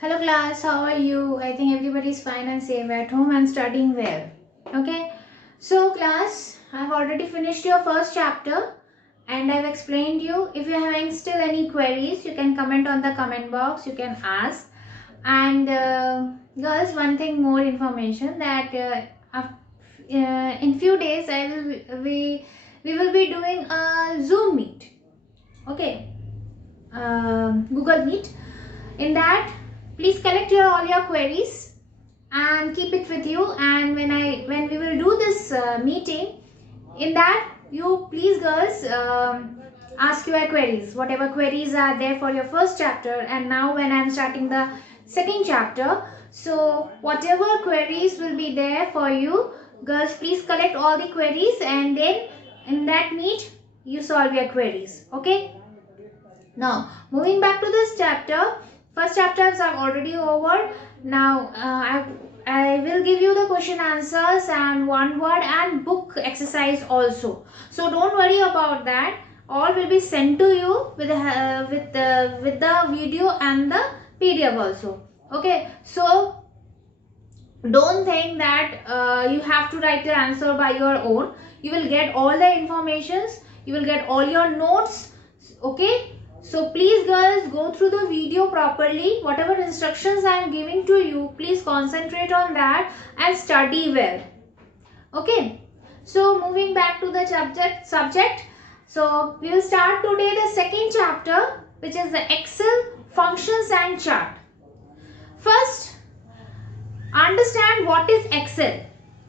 Hello class, how are you? I think everybody is fine and safe at home and studying well. Okay, so class, I've already finished your first chapter and I've explained you. If you're having still any queries, you can comment on the comment box, you can ask. And girls, one thing more information that in few days we will be doing a Zoom meet. Okay, Google Meet. In that, please collect all your queries and keep it with you. And when we will do this meeting, in that you please girls ask your queries, whatever queries are there for your first chapter. And now when I'm starting the second chapter, so whatever queries will be there for you, girls, please collect all the queries and then in that meet you solve your queries. Okay. Now, moving back to this chapter, first chapters are already over. Now, I will give you the question answers and one word and book exercise also. So don't worry about that. All will be sent to you with the video and the PDF also. Okay. So don't think that you have to write the answer by your own. You will get all the informations. You will get all your notes. Okay. So please girls, go through the video properly. Whatever instructions I am giving to you, please concentrate on that and study well. Okay. So moving back to the subject. So we will start today the second chapter, which is the Excel functions and chart. First, understand what is Excel.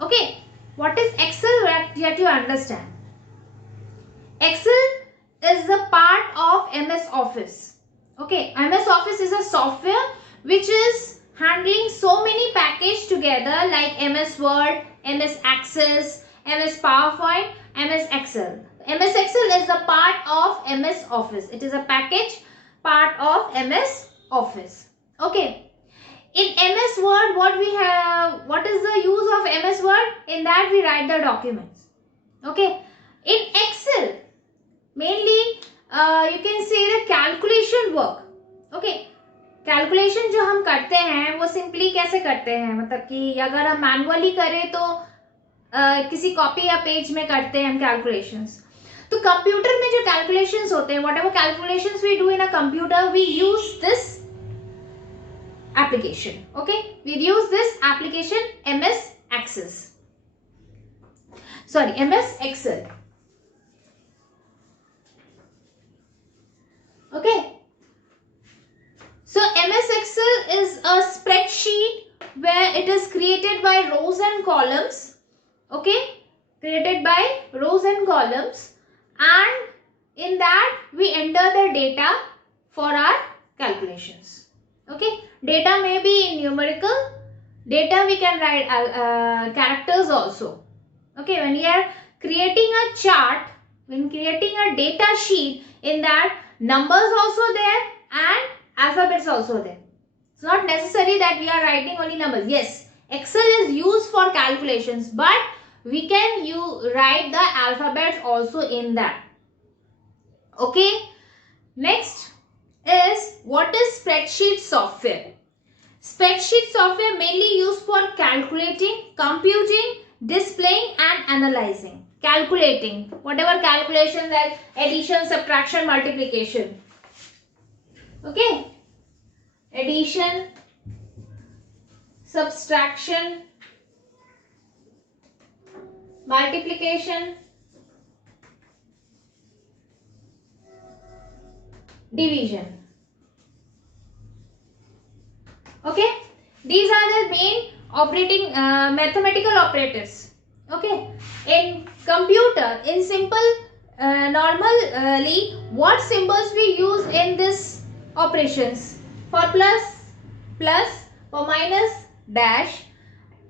Okay. What is Excel? Yet you understand. Excel is the part of MS Office. Okay, MS Office is a software which is handling so many packages together like MS Word, MS Access, MS PowerPoint, MS Excel. MS Excel is the part of MS Office. It is a package part of MS Office. Okay. In MS Word, what is the use of MS Word? In that we write the documents. Okay. In Excel, mainly you can say the calculation work. Okay. Calculation जो हम करते हैं वो simply कैसे करते हैं, मतलब कि अगर हम मैनुअली करें तो किसी कॉपी या पेज में करते हैं हम कैलकुलेशंस. तो कंप्यूटर में जो कैलकुलेशंस होते हैं, whatever calculations we do in a computer, we use this application. Okay, we use this application MS Access, sorry, MS Excel. Okay, so MS Excel is a spreadsheet where it is created by rows and columns. Okay, created by rows and columns, and in that we enter the data for our calculations. Okay, data may be in numerical data, we can write characters also. Okay, when we are creating a chart, when creating a data sheet, in that numbers also there and alphabets also there. It's not necessary that we are writing only numbers. Yes, Excel is used for calculations, but we can write the alphabets also in that. Okay, next is what is spreadsheet software. Spreadsheet software mainly used for calculating, computing, displaying and analyzing. Calculating, whatever calculations like addition, subtraction, multiplication. Okay, addition, subtraction, multiplication, division. Okay, these are the main operating mathematical operators. Okay, in computer, in simple normally what symbols we use in this operations? For plus, for minus, dash,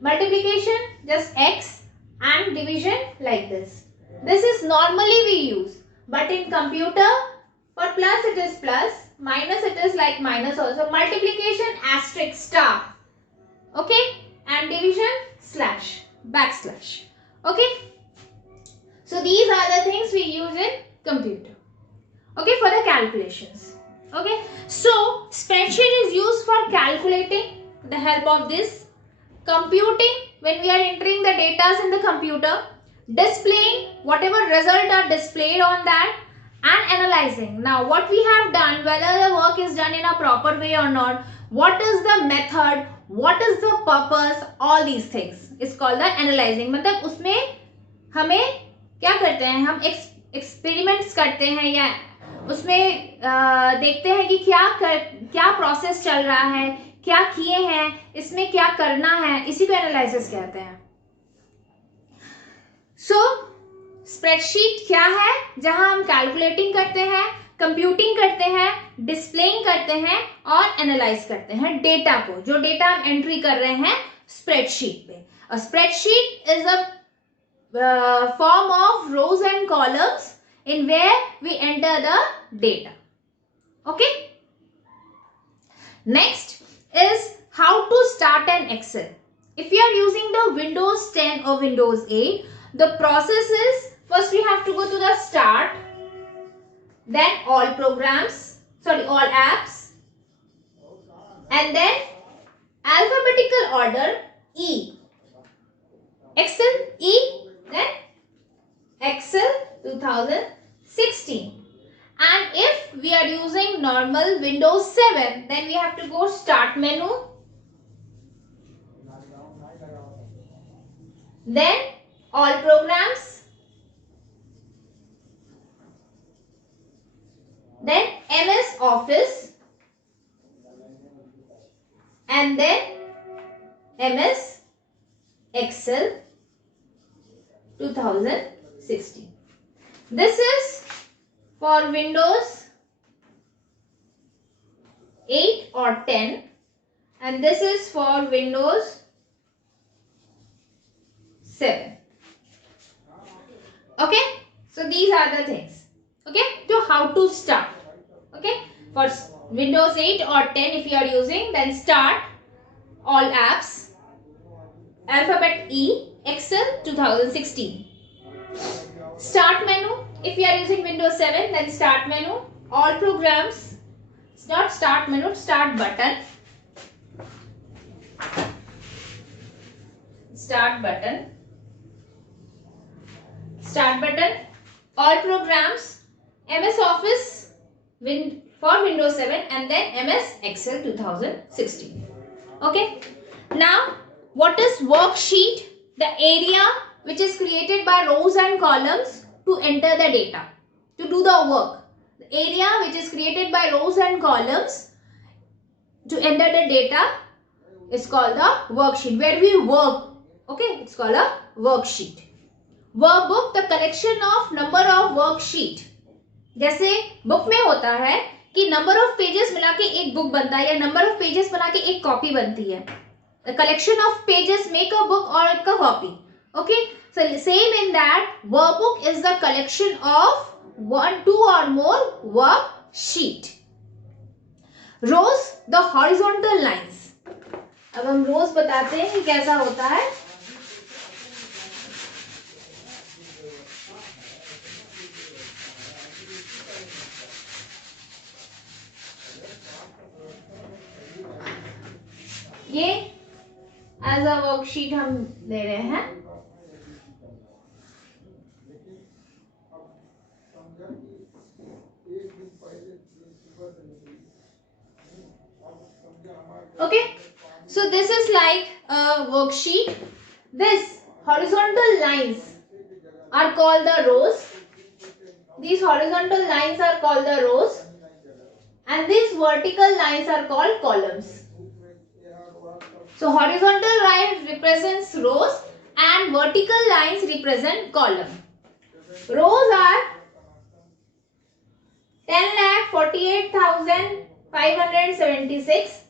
multiplication just x, and division like this. This is normally we use, but in computer, for plus it is plus, minus it is like minus also, multiplication asterisk star. Okay, and division slash, backslash. Okay, so these are the things we use in computer. Okay, for the calculations. Okay, so spreadsheet is used for calculation the help of this. Computing, when we are entering the data in the computer, displaying whatever result are displayed on that, and analyzing. Now what we have done, whether the work is done in a proper way or not, what is the method, what is the purpose, all these things is called the analyzing. मतलब उसमें हमें क्या करते हैं, हम experiments करते हैं या उसमें देखते हैं कि क्या प्रोसेस चल रहा है, क्या किए हैं, इसमें क्या करना है, इसी को एनालिसिस कहते हैं. सो स्प्रेडशीट क्या है, जहां हम कैलकुलेटिंग करते हैं, कंप्यूटिंग करते हैं, डिस्प्लेइंग करते हैं और एनालाइज करते हैं डेटा को, जो डेटा हम एंट्री कर रहे हैं स्प्रेडशीट पे. A spreadsheet is a form of rows and columns in where we enter the data. Okay. Next is how to start an Excel. If you are using the Windows 10 or Windows 8, the process is, first we have to go to the start, then all apps, and then alphabetical order E. Excel E, then Excel 2016. And if we are using normal Windows 7, then we have to go start menu, then all programs, then MS Office, and then MS Excel 2016. This is for Windows 8 or 10, and this is for Windows 7. Okay, so these are the things. Okay, so how to start. Okay, for Windows 8 or 10 if you are using, then start, all apps, alphabet E, Excel 2016. Start menu, if you are using Windows 7, then start menu, all programs, not start menu, start button, all programs, MS Office for Windows 7, and then MS Excel 2016. Okay, now what is worksheet? The area which is created by rows and columns to enter the data, to do the work. The area which is created by rows and columns to enter the data is called the worksheet, where we work. Okay, it's called a worksheet. Workbook, the collection of number of worksheet. जैसे book में होता है कि number of pages मिला के एक book बनता है, या नंबर ऑफ पेजेस बना के एक कॉपी बनती है. The collection of pages make a book or a copy. Okay, so same in that, workbook is the collection of 1, 2 or more worksheet. Rows, the horizontal lines. अब हम rows बताते हैं कि कैसा होता है. ये एज अ वर्कशीट हम ले रहे हैं. Okay, so this is like a worksheet. This horizontal lines are called the rows. These horizontal lines are called the rows, and these vertical lines are called columns. So horizontal line represents rows and vertical lines represent column. Rows are 10,48,576.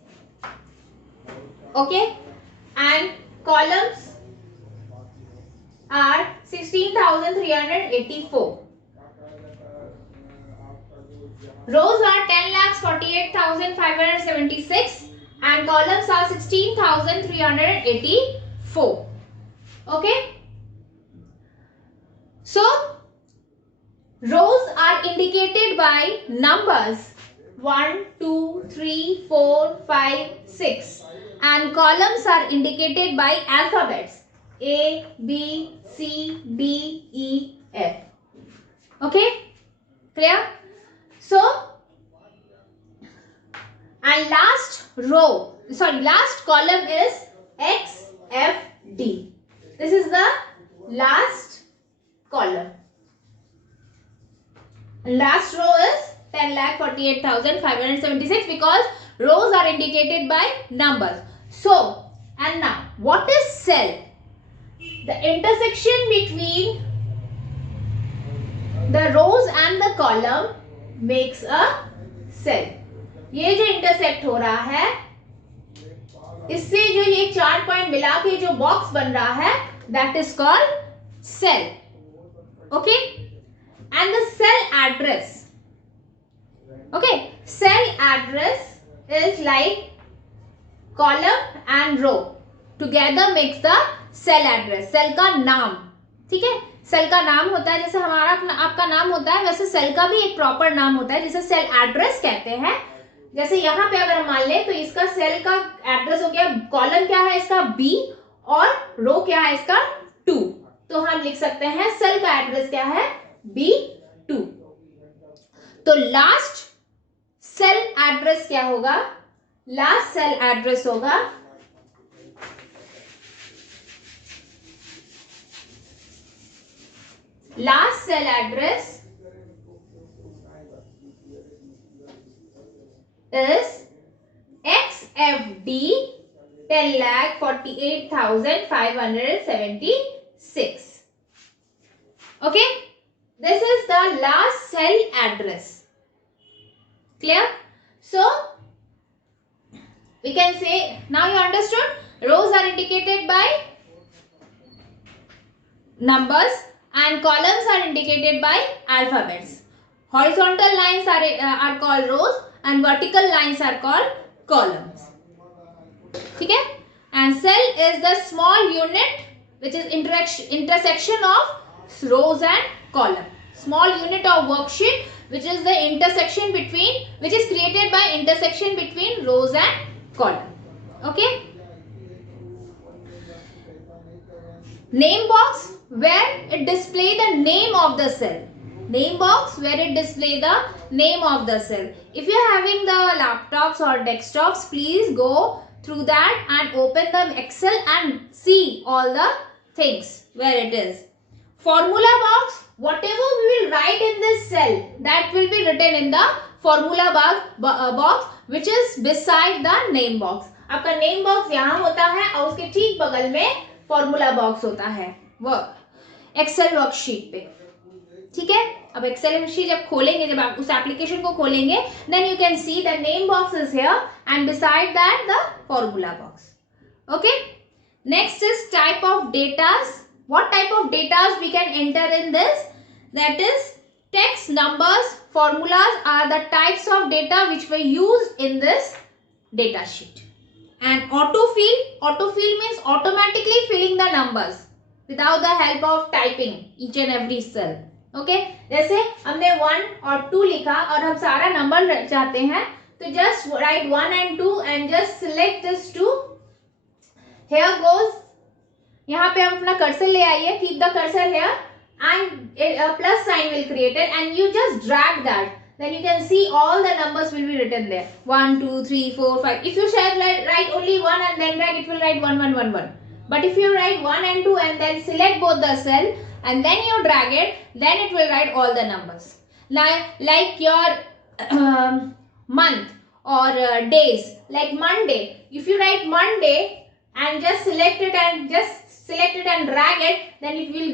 Okay, and columns are 16,384. Rows are 10,48,576 and columns are 16,384. Okay. So rows are indicated by numbers 1, 2, 3, 4, 5, 6, and columns are indicated by alphabets A, B, C, D, E, F. Okay, clear? So, and last column is X, F, D. This is the last column. Last row is 10,48,576 because rows are indicated by numbers. So, and now what is cell? The intersection between the rows and the column makes a cell. ये जो intersect हो रहा है, इससे जो ये 4 point मिला के जो बॉक्स बन रहा है, that is called cell. Okay, and the cell address. Okay, cell address is like column and row together makes the cell address. Cell का नाम, ठीक है, सेल का नाम होता है, जैसे हमारा आपका नाम होता है, वैसे सेल का भी एक प्रॉपर नाम होता है जिसे सेल एड्रेस कहते हैं. जैसे यहाँ पे अगर हम मान ले तो इसका सेल का एड्रेस हो गया, कॉलम क्या है इसका B और रो क्या है इसका 2. तो हम लिख सकते हैं सेल का एड्रेस क्या है B2. तो लास्ट सेल एड्रेस क्या होगा? लास्ट सेल एड्रेस होगा last cell address is XFD 10,48,576. Okay, this is the last cell address. Clear? So we can say now you understood. Rows are indicated by numbers and columns are indicated by alphabets. Horizontal lines are called rows and vertical lines are called columns. ठीक है? And cell is the small unit which is intersection of rows and column. Small unit of worksheet which is the intersection between, which is created by intersection between rows and column. Okay? Name box where it display the name of the cell. Name box where it display the name of the cell. If you are having the laptops or desktops, please go through that and open the Excel and see all the things where it is. Formula box, whatever we will write in this cell, that will be written in the formula box which is beside the name box. आपका name box यहाँ होता है और उसके ठीक बगल में formula box होता है एक्सेल वर्कशीट पे. ठीक है, अब एक्सेल वर्कशीट जब खोलेंगे, जब आप उस एप्लीकेशन को खोलेंगे, then you can see the name box is here and beside that the formula box. Okay, next is type of datas. What type of datas we can enter in this? That is text, numbers, formulas are the types of data which were used in this data sheet. And autofill means automatically filling the numbers without the help of typing each and every cell. Okay, जैसे हमने 1 और 2 लिखा और हम सारा number चाहते हैं, तो just write 1 and 2 and just select this 2. Here goes, यहाँ पे हम अपना कर्सर ले आइए, keep the cursor here and a plus sign will create it and you just drag that. Then you can see all the numbers will be written there. 1, 2, 3, 4, 5. If you shall write only 1 and then drag, it will write 1, 1, 1, 1. But if you write 1 and 2 and then select both the cell and then you drag it, then it will write all the numbers. Like your month or days. Like Monday. If you write Monday and just select it and drag it, then you will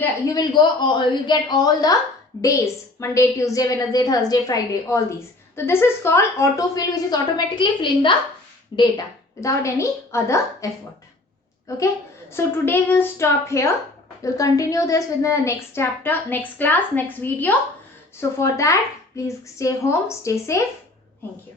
get all the days: Monday, Tuesday, Wednesday, Thursday, Friday, all these. So this is called autofill, which is automatically filling the data without any other effort. Okay, so today we'll stop here. We'll continue this with the next chapter, next class, next video. So for that, please stay home, stay safe. Thank you.